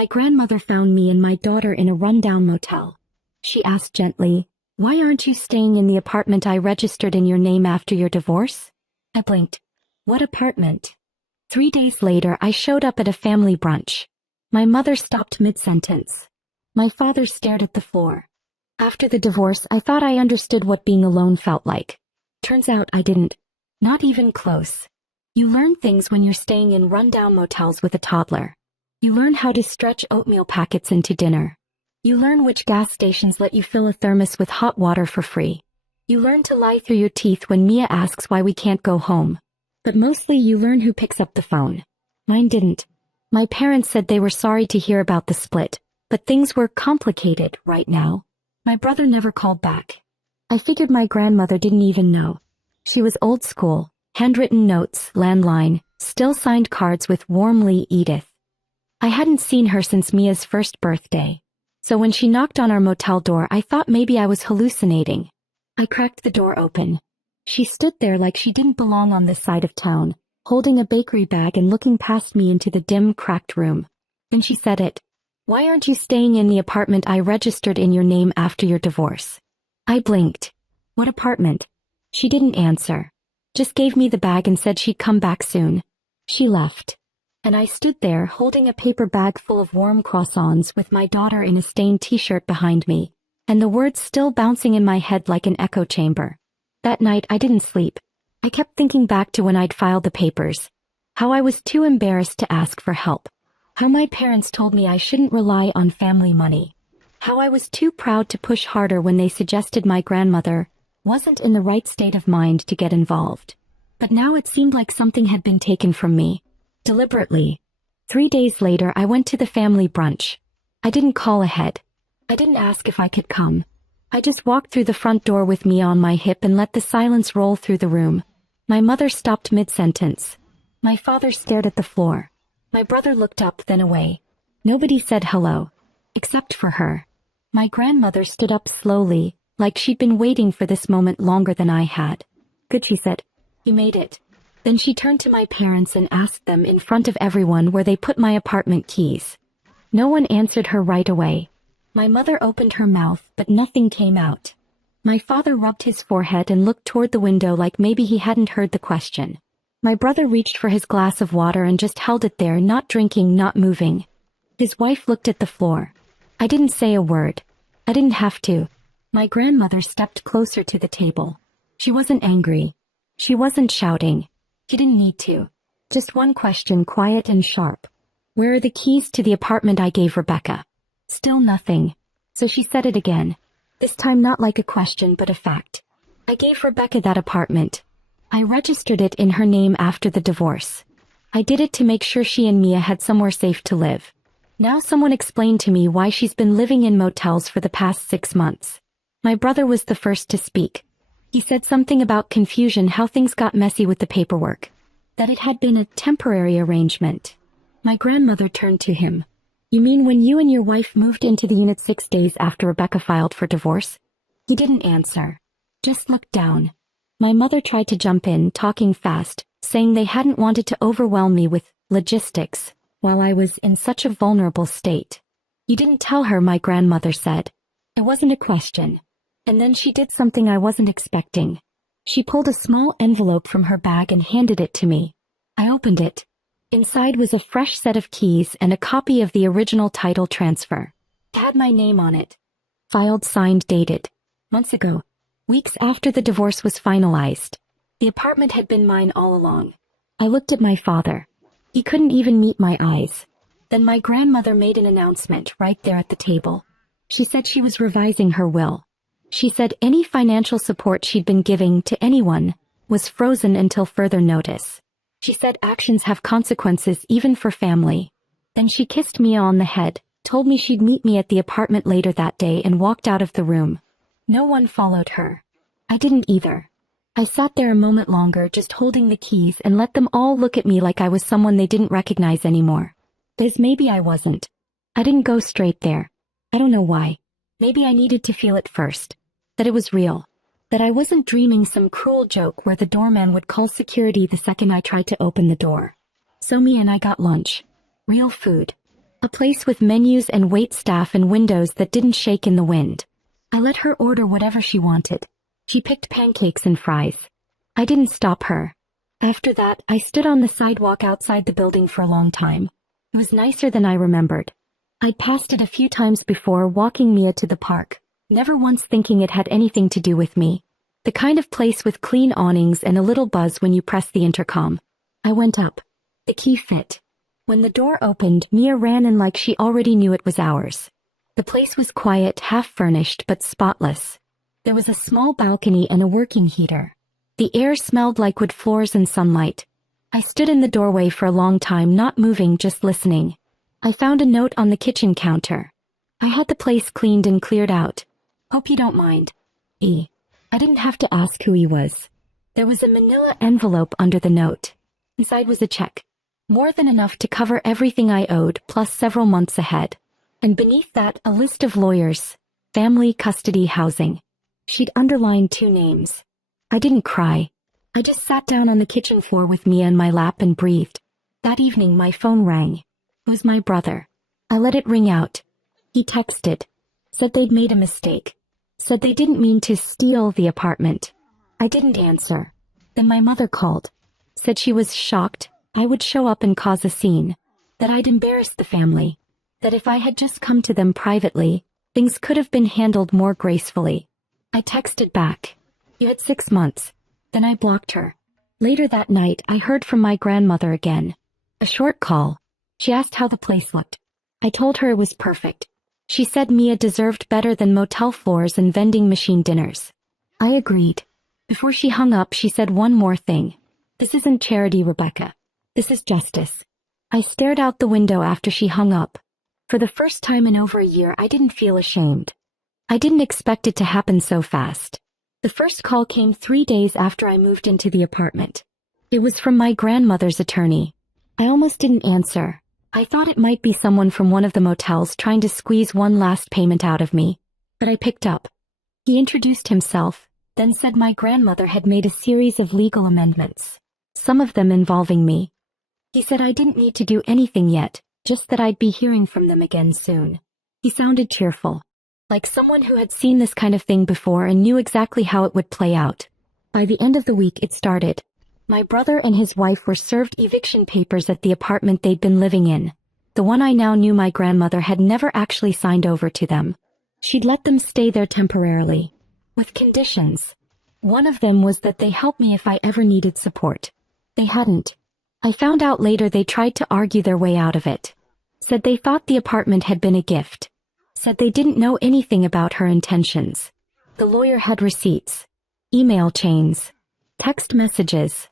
My grandmother found me and my daughter in a rundown motel. She asked gently, "Why aren't you staying in the apartment I registered in your name after your divorce?" I blinked. What apartment? 3 days later, I showed up at a family brunch. My mother stopped mid-sentence. My father stared at the floor. After the divorce, I thought I understood what being alone felt like. Turns out I didn't. Not even close. You learn things when you're staying in rundown motels with a toddler. You learn how to stretch oatmeal packets into dinner. You learn which gas stations let you fill a thermos with hot water for free. You learn to lie through your teeth when Mia asks why we can't go home. But mostly you learn who picks up the phone. Mine didn't. My parents said they were sorry to hear about the split, but things were complicated right now. My brother never called back. I figured my grandmother didn't even know. She was old school, handwritten notes, landline, still signed cards with warmly Edith. I hadn't seen her since Mia's first birthday. So when she knocked on our motel door, I thought maybe I was hallucinating. I cracked the door open. She stood there like she didn't belong on this side of town, holding a bakery bag and looking past me into the dim, cracked room. Then she said it. "Why aren't you staying in the apartment I registered in your name after your divorce?" I blinked. What apartment? She didn't answer. Just gave me the bag and said she'd come back soon. She left. And I stood there holding a paper bag full of warm croissants with my daughter in a stained t-shirt behind me, and the words still bouncing in my head like an echo chamber. That night I didn't sleep. I kept thinking back to when I'd filed the papers. How I was too embarrassed to ask for help. How my parents told me I shouldn't rely on family money. How I was too proud to push harder when they suggested my grandmother wasn't in the right state of mind to get involved. But now it seemed like something had been taken from me. Deliberately. 3 days later, I went to the family brunch. I didn't call ahead. I didn't ask if I could come. I just walked through the front door with Mia on my hip and let the silence roll through the room. My mother stopped mid-sentence. My father stared at the floor. My brother looked up, then away. Nobody said hello. Except for her. My grandmother stood up slowly, like she'd been waiting for this moment longer than I had. "Good," she said. "You made it." Then she turned to my parents and asked them in front of everyone where they put my apartment keys. No one answered her right away. My mother opened her mouth, but nothing came out. My father rubbed his forehead and looked toward the window like maybe he hadn't heard the question. My brother reached for his glass of water and just held it there, not drinking, not moving. His wife looked at the floor. I didn't say a word. I didn't have to. My grandmother stepped closer to the table. She wasn't angry. She wasn't shouting. She didn't need to. Just one question, quiet and sharp. "Where are the keys to the apartment I gave Rebecca?" Still nothing. So she said it again. This time not like a question, but a fact. "I gave Rebecca that apartment. I registered it in her name after the divorce. I did it to make sure she and Mia had somewhere safe to live. Now someone explained to me why she's been living in motels for the past 6 months. My brother was the first to speak. He said something about confusion, how things got messy with the paperwork. That it had been a temporary arrangement. My grandmother turned to him. "You mean when you and your wife moved into the unit 6 days after Rebecca filed for divorce?" He didn't answer. Just looked down. My mother tried to jump in, talking fast, saying they hadn't wanted to overwhelm me with logistics while I was in such a vulnerable state. "You didn't tell her," my grandmother said. It wasn't a question. And then she did something I wasn't expecting. She pulled a small envelope from her bag and handed it to me. I opened it. Inside was a fresh set of keys and a copy of the original title transfer. It had my name on it. Filed, signed, dated. Months ago. Weeks after the divorce was finalized. The apartment had been mine all along. I looked at my father. He couldn't even meet my eyes. Then my grandmother made an announcement right there at the table. She said she was revising her will. She said any financial support she'd been giving to anyone was frozen until further notice. She said actions have consequences even for family. Then she kissed Mia on the head, told me she'd meet me at the apartment later that day, and walked out of the room. No one followed her. I didn't either. I sat there a moment longer, just holding the keys, and let them all look at me like I was someone they didn't recognize anymore. Because maybe I wasn't. I didn't go straight there. I don't know why. Maybe I needed to feel it first. That it was real. That I wasn't dreaming some cruel joke where the doorman would call security the second I tried to open the door. So Mia and I got lunch. Real food. A place with menus and waitstaff and windows that didn't shake in the wind. I let her order whatever she wanted. She picked pancakes and fries. I didn't stop her. After that, I stood on the sidewalk outside the building for a long time. It was nicer than I remembered. I'd passed it a few times before, walking Mia to the park, never once thinking it had anything to do with me. The kind of place with clean awnings and a little buzz when you press the intercom. I went up. The key fit. When the door opened, Mia ran in like she already knew it was ours. The place was quiet, half-furnished, but spotless. There was a small balcony and a working heater. The air smelled like wood floors and sunlight. I stood in the doorway for a long time, not moving, just listening. I found a note on the kitchen counter. I had the place cleaned and cleared out. Hope you don't mind. E. I didn't have to ask who he was. There was a manila envelope under the note. Inside was a check. More than enough to cover everything I owed, plus several months ahead. And beneath that, a list of lawyers. Family, custody, housing. She'd underlined 2 names. I didn't cry. I just sat down on the kitchen floor with Mia in my lap and breathed. That evening, my phone rang. It was my brother. I let it ring out. He texted. Said they'd made a mistake. Said they didn't mean to steal the apartment. I didn't answer. Then my mother called. Said she was shocked I would show up and cause a scene. That I'd embarrassed the family. That if I had just come to them privately, things could have been handled more gracefully. I texted back. You had 6 months. Then I blocked her. Later that night, I heard from my grandmother again. A short call. She asked how the place looked. I told her it was perfect. She said Mia deserved better than motel floors and vending machine dinners. I agreed. Before she hung up, she said one more thing. This isn't charity, Rebecca. This is justice. I stared out the window after she hung up. For the first time in over a year, I didn't feel ashamed. I didn't expect it to happen so fast. The first call came 3 days after I moved into the apartment. It was from my grandmother's attorney. I almost didn't answer. I thought it might be someone from one of the motels trying to squeeze one last payment out of me. But I picked up. He introduced himself, then said my grandmother had made a series of legal amendments, some of them involving me. He said I didn't need to do anything yet, just that I'd be hearing from them again soon. He sounded cheerful, like someone who had seen this kind of thing before and knew exactly how it would play out. By the end of the week, it started. My brother and his wife were served eviction papers at the apartment they'd been living in. The one I now knew my grandmother had never actually signed over to them. She'd let them stay there temporarily, with conditions. One of them was that they help me if I ever needed support. They hadn't. I found out later they tried to argue their way out of it. Said they thought the apartment had been a gift. Said they didn't know anything about her intentions. The lawyer had receipts, email chains, text messages.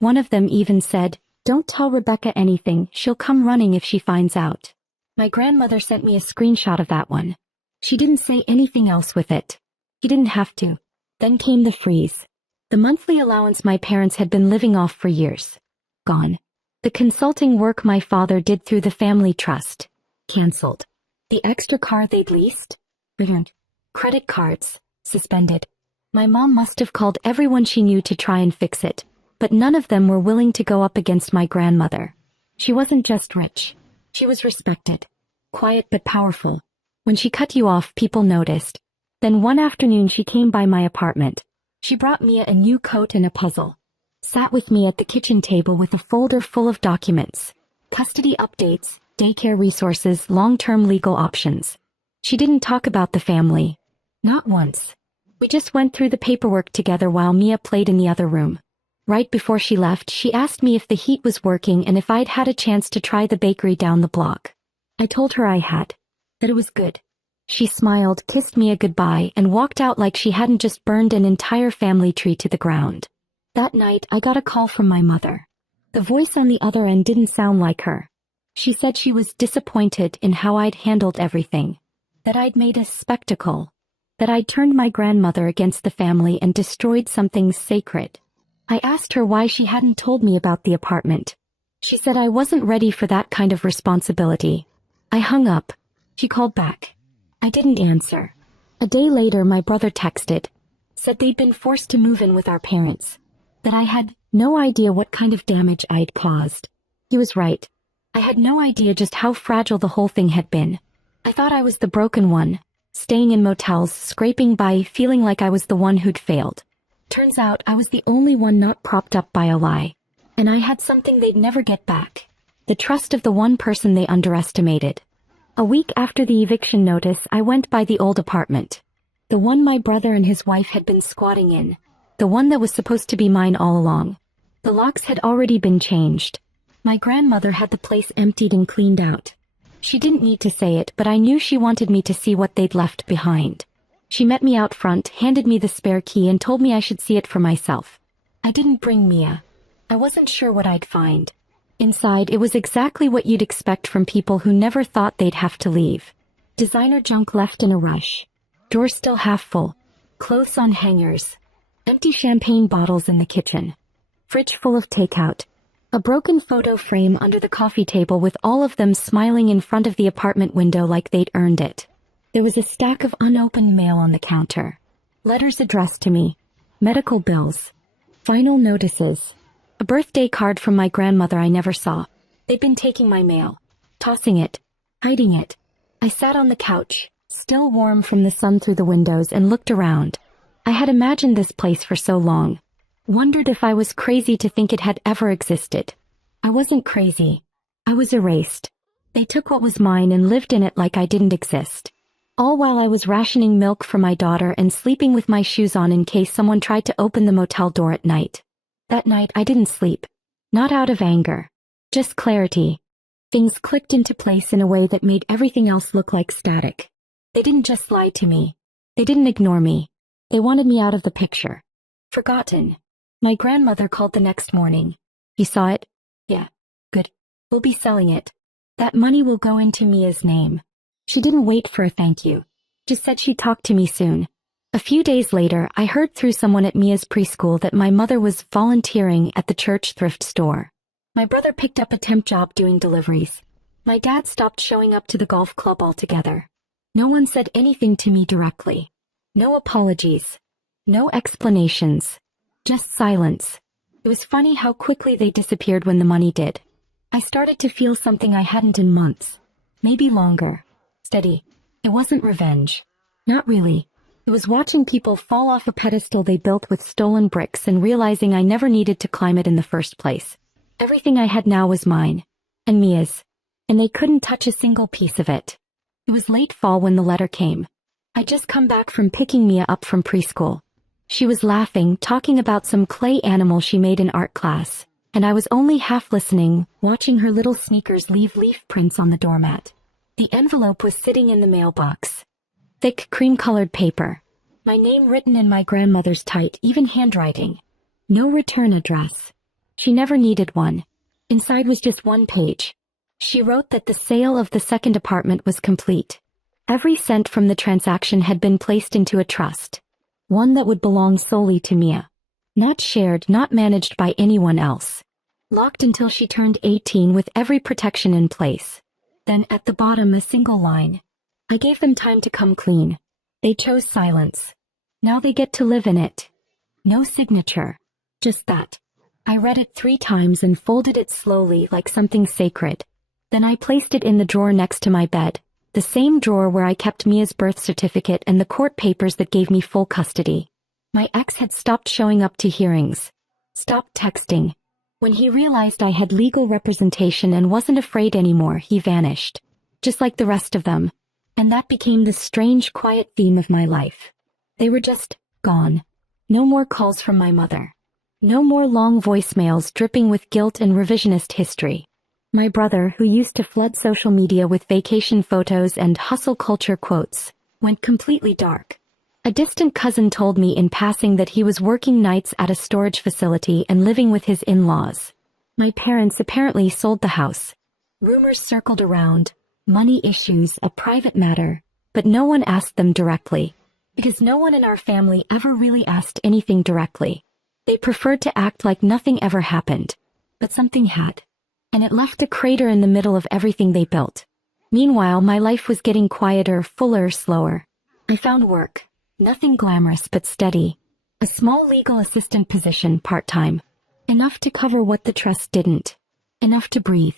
One of them even said, "Don't tell Rebecca anything, she'll come running if she finds out." My grandmother sent me a screenshot of that one. She didn't say anything else with it. He didn't have to. Then came the freeze. The monthly allowance my parents had been living off for years. Gone. The consulting work my father did through the family trust. Cancelled. The extra car they'd leased? Returned. Credit cards. Suspended. My mom must have called everyone she knew to try and fix it, but none of them were willing to go up against my grandmother. She wasn't just rich. She was respected. Quiet but powerful. When she cut you off, people noticed. Then one afternoon she came by my apartment. She brought Mia a new coat and a puzzle. Sat with me at the kitchen table with a folder full of documents. Custody updates, daycare resources, long-term legal options. She didn't talk about the family. Not once. We just went through the paperwork together while Mia played in the other room. Right before she left, she asked me if the heat was working and if I'd had a chance to try the bakery down the block. I told her I had. That it was good. She smiled, kissed Mia goodbye, and walked out like she hadn't just burned an entire family tree to the ground. That night, I got a call from my mother. The voice on the other end didn't sound like her. She said she was disappointed in how I'd handled everything. That I'd made a spectacle. That I'd turned my grandmother against the family and destroyed something sacred. I asked her why she hadn't told me about the apartment. She said I wasn't ready for that kind of responsibility. I hung up. She called back. I didn't answer. A day later, my brother texted. Said they'd been forced to move in with our parents. That I had no idea what kind of damage I'd caused. He was right. I had no idea just how fragile the whole thing had been. I thought I was the broken one, staying in motels, scraping by, feeling like I was the one who'd failed. Turns out I was the only one not propped up by a lie. And I had something they'd never get back. The trust of the one person they underestimated. A week after the eviction notice, I went by the old apartment. The one my brother and his wife had been squatting in. The one that was supposed to be mine all along. The locks had already been changed. My grandmother had the place emptied and cleaned out. She didn't need to say it, but I knew she wanted me to see what they'd left behind. She met me out front, handed me the spare key, and told me I should see it for myself. I didn't bring Mia. I wasn't sure what I'd find. Inside, it was exactly what you'd expect from people who never thought they'd have to leave. Designer junk left in a rush. Drawers still half full. Clothes on hangers. Empty champagne bottles in the kitchen. Fridge full of takeout. A broken photo frame under the coffee table with all of them smiling in front of the apartment window like they'd earned it. There was a stack of unopened mail on the counter. Letters addressed to me. Medical bills. Final notices. A birthday card from my grandmother I never saw. They'd been taking my mail. Tossing it. Hiding it. I sat on the couch, still warm from the sun through the windows, and looked around. I had imagined this place for so long. Wondered if I was crazy to think it had ever existed. I wasn't crazy. I was erased. They took what was mine and lived in it like I didn't exist. All while I was rationing milk for my daughter and sleeping with my shoes on in case someone tried to open the motel door at night. That night I didn't sleep. Not out of anger. Just clarity. Things clicked into place in a way that made everything else look like static. They didn't just lie to me. They didn't ignore me. They wanted me out of the picture. Forgotten. My grandmother called the next morning. You saw it? Yeah. Good. We'll be selling it. That money will go into Mia's name. She didn't wait for a thank you. Just said she'd talk to me soon. A few days later, I heard through someone at Mia's preschool that my mother was volunteering at the church thrift store. My brother picked up a temp job doing deliveries. My dad stopped showing up to the golf club altogether. No one said anything to me directly. No apologies. No explanations. Just silence. It was funny how quickly they disappeared when the money did. I started to feel something I hadn't in months. Maybe longer. Steady. It wasn't revenge. Not really. It was watching people fall off a pedestal they built with stolen bricks and realizing I never needed to climb it in the first place. Everything I had now was mine. And Mia's. And they couldn't touch a single piece of it. It was late fall when the letter came. I'd just come back from picking Mia up from preschool. She was laughing, talking about some clay animal she made in art class, and I was only half listening, watching her little sneakers leave leaf prints on the doormat. The envelope was sitting in the mailbox. Thick, cream-colored paper. My name written in my grandmother's tight, even handwriting. No return address. She never needed one. Inside was just one page. She wrote that the sale of the second apartment was complete. Every cent from the transaction had been placed into a trust. One that would belong solely to Mia. Not shared, not managed by anyone else. Locked until she turned 18 with every protection in place. Then at the bottom a single line. I gave them time to come clean. They chose silence. Now they get to live in it. No signature. Just that. I read it 3 times and folded it slowly like something sacred. Then I placed it in the drawer next to my bed. The same drawer where I kept Mia's birth certificate and the court papers that gave me full custody. My ex had stopped showing up to hearings. Stopped texting. When he realized I had legal representation and wasn't afraid anymore, he vanished. Just like the rest of them. And that became the strange, quiet theme of my life. They were just gone. No more calls from my mother. No more long voicemails dripping with guilt and revisionist history. My brother, who used to flood social media with vacation photos and hustle culture quotes, went completely dark. A distant cousin told me in passing that he was working nights at a storage facility and living with his in-laws. My parents apparently sold the house. Rumors circled around, money issues, a private matter, but no one asked them directly, because no one in our family ever really asked anything directly. They preferred to act like nothing ever happened, but something had. And it left a crater in the middle of everything they built. Meanwhile, my life was getting quieter, fuller, slower. I found work. Nothing glamorous but steady. A small legal assistant position, part-time. Enough to cover what the trust didn't. Enough to breathe.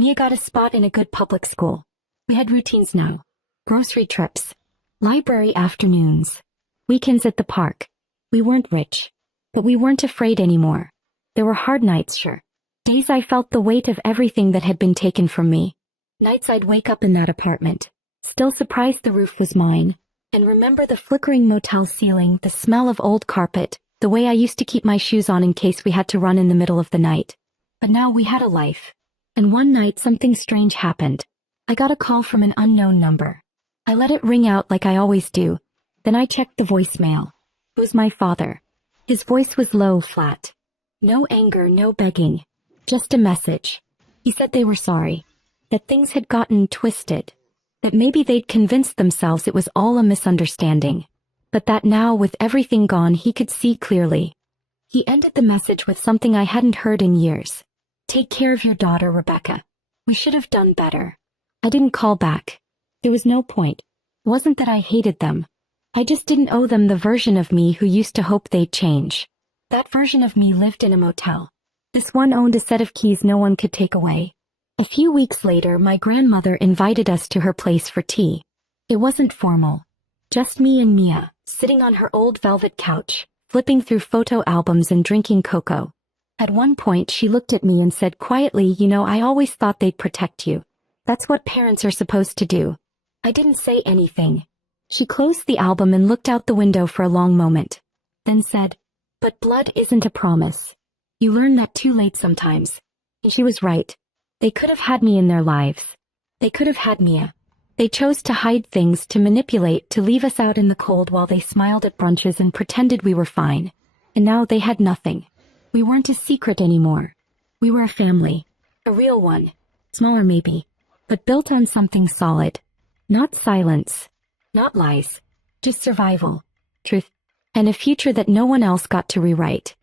Mia got a spot in a good public school. We had routines now. Grocery trips. Library afternoons. Weekends at the park. We weren't rich. But we weren't afraid anymore. There were hard nights, sure. Days I felt the weight of everything that had been taken from me. Nights I'd wake up in that apartment, still surprised the roof was mine, and remember the flickering motel ceiling, the smell of old carpet, the way I used to keep my shoes on in case we had to run in the middle of the night. But now we had a life. And one night something strange happened. I got a call from an unknown number. I let it ring out like I always do. Then I checked the voicemail. It was my father. His voice was low, flat. No anger, no begging. Just a message. He said they were sorry. That things had gotten twisted. That maybe they'd convinced themselves it was all a misunderstanding. But that now, with everything gone, he could see clearly. He ended the message with something I hadn't heard in years. Take care of your daughter, Rebecca. We should have done better. I didn't call back. There was no point. It wasn't that I hated them. I just didn't owe them the version of me who used to hope they'd change. That version of me lived in a motel. This one owned a set of keys no one could take away. A few weeks later, my grandmother invited us to her place for tea. It wasn't formal. Just me and Mia, sitting on her old velvet couch, flipping through photo albums and drinking cocoa. At one point, she looked at me and said quietly, "You know, I always thought they'd protect you. That's what parents are supposed to do." I didn't say anything. She closed the album and looked out the window for a long moment, then said, "But blood isn't a promise. You learn that too late sometimes." And she was right. They could have had me in their lives. They could have had Mia. They chose to hide things, to manipulate, to leave us out in the cold while they smiled at brunches and pretended we were fine. And now they had nothing. We weren't a secret anymore. We were a family. A real one. Smaller maybe, but built on something solid. Not silence. Not lies. Just survival. Truth. And a future that no one else got to rewrite.